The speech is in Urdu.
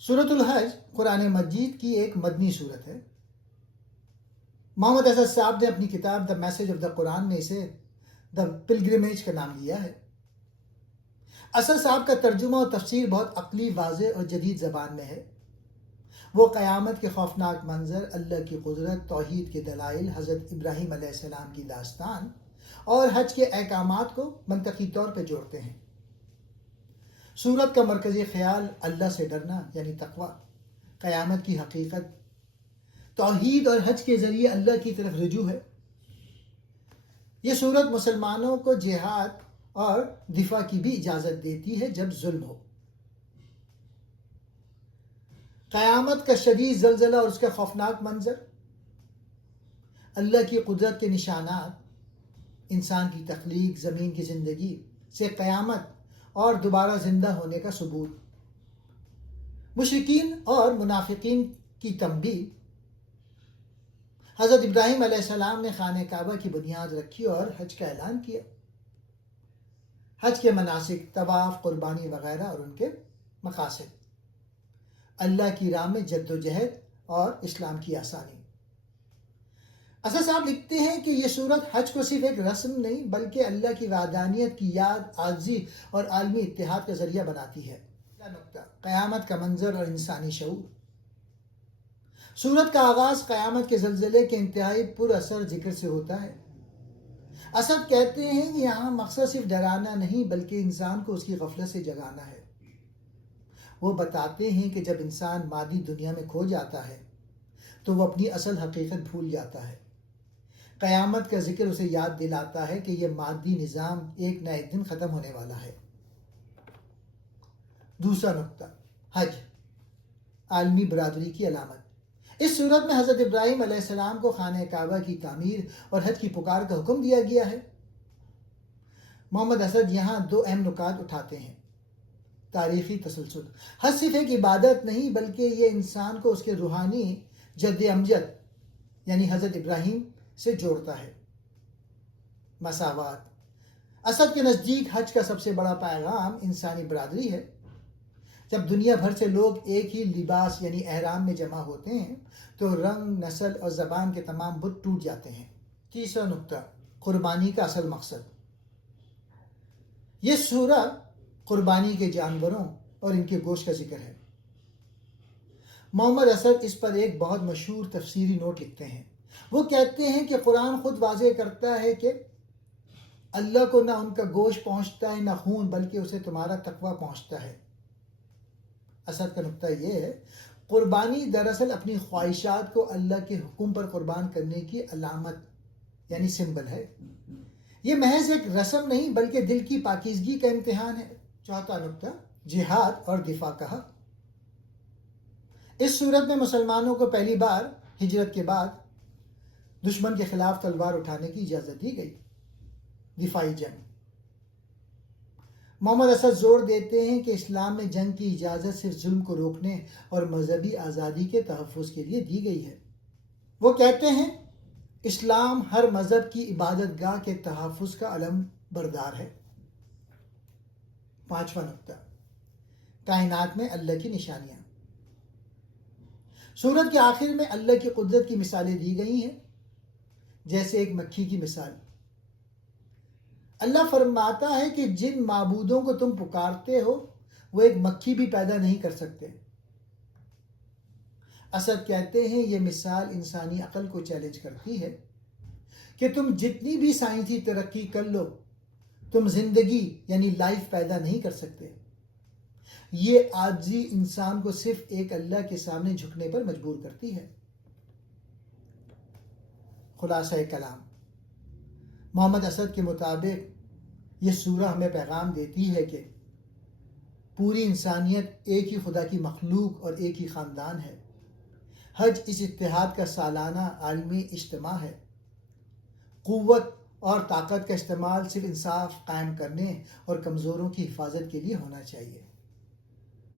سورۃ الحج قرآن مجید کی ایک مدنی صورت ہے۔ محمد اسد صاحب نے اپنی کتاب دا میسج آف دا قرآن میں اسے دا پلگرمیج کا نام دیا ہے۔ اسد صاحب کا ترجمہ اور تفسیر بہت عقلی، واضح اور جدید زبان میں ہے۔ وہ قیامت کے خوفناک منظر، اللہ کی قدرت، توحید کے دلائل، حضرت ابراہیم علیہ السلام کی داستان اور حج کے احکامات کو منطقی طور پہ جوڑتے ہیں۔ سورت کا مرکزی خیال اللہ سے ڈرنا یعنی تقوی، قیامت کی حقیقت، توحید اور حج کے ذریعے اللہ کی طرف رجوع ہے۔ یہ سورت مسلمانوں کو جہاد اور دفاع کی بھی اجازت دیتی ہے جب ظلم ہو۔ قیامت کا شدید زلزلہ اور اس کا خوفناک منظر، اللہ کی قدرت کے نشانات، انسان کی تخلیق، زمین کی زندگی سے قیامت اور دوبارہ زندہ ہونے کا ثبوت، مشرکین اور منافقین کی تنبیہ۔ حضرت ابراہیم علیہ السلام نے خانہ کعبہ کی بنیاد رکھی اور حج کا اعلان کیا۔ حج کے مناسک، طواف، قربانی وغیرہ اور ان کے مقاصد، اللہ کی راہ میں جد و جہد اور اسلام کی آسانی۔ اسد صاحب لکھتے ہیں کہ یہ سورت حج کو صرف ایک رسم نہیں بلکہ اللہ کی وحدانیت کی یاد، عاجزی اور عالمی اتحاد کا ذریعہ بناتی ہے۔ پہلا نقطہ، قیامت کا منظر اور انسانی شعور۔ سورت کا آغاز قیامت کے زلزلے کے انتہائی پر اثر ذکر سے ہوتا ہے۔ اسد کہتے ہیں کہ یہاں مقصد صرف ڈرانا نہیں بلکہ انسان کو اس کی غفلت سے جگانا ہے۔ وہ بتاتے ہیں کہ جب انسان مادی دنیا میں کھو جاتا ہے تو وہ اپنی اصل حقیقت بھول جاتا ہے۔ قیامت کا ذکر اسے یاد دلاتا ہے کہ یہ مادی نظام ایک نہ ایک دن ختم ہونے والا ہے۔ دوسرا نقطہ، حج، عالمی برادری کی علامت۔ اس صورت میں حضرت ابراہیم علیہ السلام کو خانہ کعبہ کی تعمیر اور حج کی پکار کا حکم دیا گیا ہے۔ محمد اسد یہاں دو اہم نکات اٹھاتے ہیں۔ تاریخی تسلسل، حج صرف ایک عبادت نہیں بلکہ یہ انسان کو اس کے روحانی جد امجد یعنی حضرت ابراہیم سے جوڑتا ہے۔ مساوات، اسد کے نزدیک حج کا سب سے بڑا پیغام انسانی برادری ہے۔ جب دنیا بھر سے لوگ ایک ہی لباس یعنی احرام میں جمع ہوتے ہیں تو رنگ، نسل اور زبان کے تمام بت ٹوٹ جاتے ہیں۔ تیسرا نقطہ، قربانی کا اصل مقصد۔ یہ سورہ قربانی کے جانوروں اور ان کے گوشت کا ذکر ہے۔ محمد اسد اس پر ایک بہت مشہور تفسیری نوٹ لکھتے ہیں۔ وہ کہتے ہیں کہ قرآن خود واضح کرتا ہے کہ اللہ کو نہ ان کا گوشت پہنچتا ہے نہ خون، بلکہ اسے تمہارا تقوی پہنچتا ہے۔ اسد کا نقطہ یہ ہے، قربانی دراصل اپنی خواہشات کو اللہ کے حکم پر قربان کرنے کی علامت یعنی سمبل ہے۔ یہ محض ایک رسم نہیں بلکہ دل کی پاکیزگی کا امتحان ہے۔ چوتھا نقطہ، جہاد اور دفاع کا حق۔ اس صورت میں مسلمانوں کو پہلی بار ہجرت کے بعد دشمن کے خلاف تلوار اٹھانے کی اجازت دی گئی۔ دفاعی جنگ، محمد اسد زور دیتے ہیں کہ اسلام میں جنگ کی اجازت صرف ظلم کو روکنے اور مذہبی آزادی کے تحفظ کے لیے دی گئی ہے۔ وہ کہتے ہیں اسلام ہر مذہب کی عبادت گاہ کے تحفظ کا علم بردار ہے۔ پانچواں نقطہ، کائنات میں اللہ کی نشانیاں۔ سورت کے آخر میں اللہ کی قدرت کی مثالیں دی گئی ہیں، جیسے ایک مکھی کی مثال۔ اللہ فرماتا ہے کہ جن معبودوں کو تم پکارتے ہو وہ ایک مکھی بھی پیدا نہیں کر سکتے۔ اسد کہتے ہیں یہ مثال انسانی عقل کو چیلنج کرتی ہے کہ تم جتنی بھی سائنسی ترقی کر لو، تم زندگی یعنی لائف پیدا نہیں کر سکتے۔ یہ عاجزی انسان کو صرف ایک اللہ کے سامنے جھکنے پر مجبور کرتی ہے۔ خلاصہ کلام، محمد اسد کے مطابق یہ سورہ ہمیں پیغام دیتی ہے کہ پوری انسانیت ایک ہی خدا کی مخلوق اور ایک ہی خاندان ہے۔ حج اس اتحاد کا سالانہ عالمی اجتماع ہے۔ قوت اور طاقت کا استعمال صرف انصاف قائم کرنے اور کمزوروں کی حفاظت کے لیے ہونا چاہیے۔